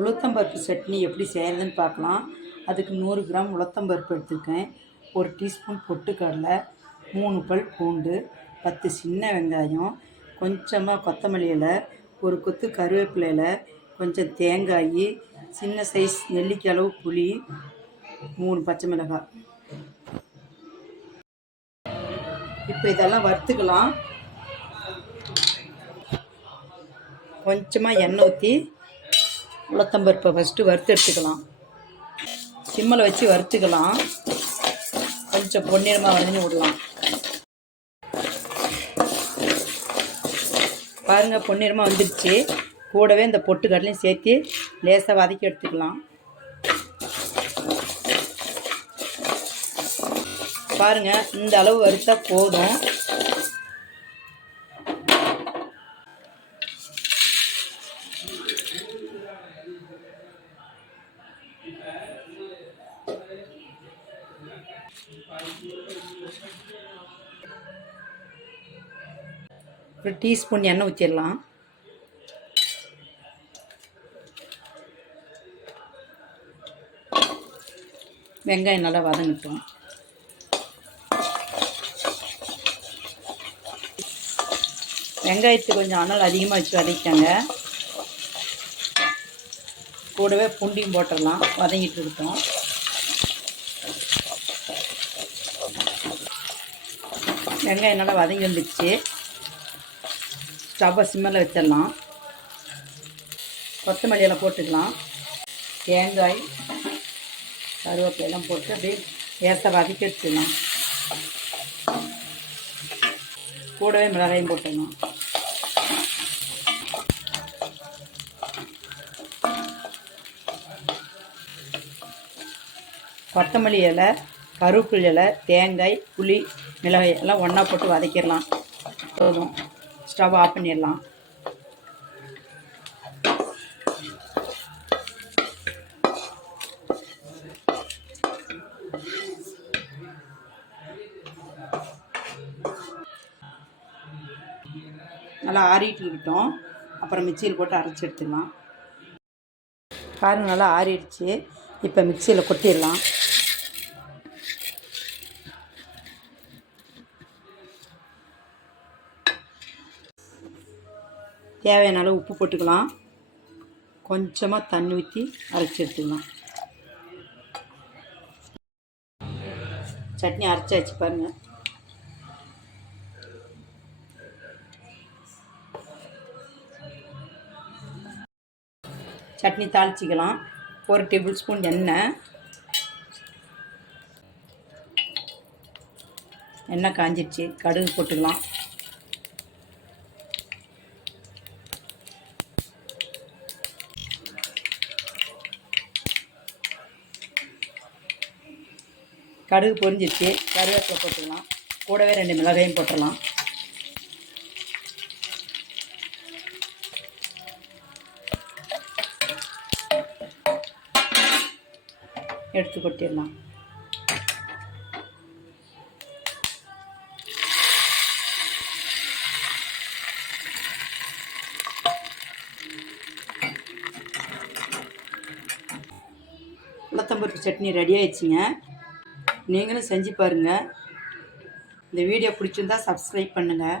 உளுத்தம்பருப்பு சட்னி எப்படி செய்கிறதுன்னு பார்க்கலாம். அதுக்கு நூறு கிராம் உளுத்தம்பருப்பு எடுத்துருக்கேன். ஒரு டீஸ்பூன் பொட்டுக்கடலை மூணு பல் பூண்டு பத்து சின்ன வெங்காயம் கொஞ்சமாக கொத்தமல்லி இலை ஒரு கொத்து கருவேப்பிலை இலை கொஞ்சம் தேங்காய் சின்ன சைஸ் நெல்லிக்காய் அளவு புளி மூணு பச்சை மிளகாய். இப்போ இதெல்லாம் வறுத்துக்கலாம். கொஞ்சமாக எண்ணெய் ஊற்றி உளுத்தம்பருப்பை ஃபஸ்ட்டு வறுத்து எடுத்துக்கலாம். சிம்மில் வச்சு வறுத்துக்கலாம். கொஞ்சம் பொன்னிறமாக வதங்கி விடலாம். பாருங்கள் பொன்னிறமாக வந்துடுச்சு. கூடவே இந்த பொட்டு கடலையும் சேர்த்து லேசாக வதக்கி எடுத்துக்கலாம். பாருங்கள் இந்த அளவு வறுத்தா போதும். ஒரு டீஸ்பூன் எண்ணெய் ஊற்றிடலாம் வெங்காயம் நல்லா வதங்கட்டும். வெங்காயத்துக்கு கொஞ்சம் அனல் அதிகமாக வச்சு வதக்கிட்டாங்க கூடவே புண்டியும் போட்டுடலாம். வதங்கிட்டு இருக்கோம் வெங்காயம் நல்லா வதங்கி வந்துடுச்சு. ஸ்டவ்வை சிம்மில் வச்சிடலாம். கொத்தமல்லியெல்லாம் போட்டுக்கலாம். தேங்காய் கருவேப்பிலையெல்லாம் போட்டு அப்படியே ஏற்ற வதக்கி வச்சுக்கலாம் கூடவே மிளகாயும் போட்டுடலாம். கொத்தமல்லி இலை கருவேப்பில் இலை தேங்காய் புளி மிளகாய் எல்லாம் ஒன்றா போட்டு வதக்கிடலாம். போதும். ஸ்டவ் ஆஃப் பண்ணிடலாம். நல்லா ஆறிட்டு இருக்கட்டும். அப்புறம் மிக்சியில் போட்டு அரைச்சி எடுத்துடலாம். காரம் நல்லா ஆறிடுச்சு. இப்போ மிக்சியில் கொட்டிடலாம். தேவையான அளவு உப்பு போட்டுக்கலாம். கொஞ்சமாக தண்ணி ஊற்றி அரைச்சி எடுத்துக்கலாம். சட்னி அரைச்சாச்சு பாருங்கள் சட்னி தாளிச்சிக்கலாம். ஒரு டேபிள் ஸ்பூன் எண்ணெய். எண்ணெய் காஞ்சிடுச்சு கடுகு போட்டுக்கலாம். கடுகு பொரிஞ்சிருச்சு. கருவேப்பிலை போட்டுக்கலாம். கூடவே ரெண்டு மிளகாயும் போட்டுடலாம். எடுத்து கொட்டிடலாம். உளுத்தம்பருப்பு சட்னி ரெடி ஆயிடுச்சுங்க. நீங்களும் செஞ்சு பாருங்கள் இந்த வீடியோ பிடிச்சிருந்தா சப்ஸ்கிரைப் பண்ணுங்கள்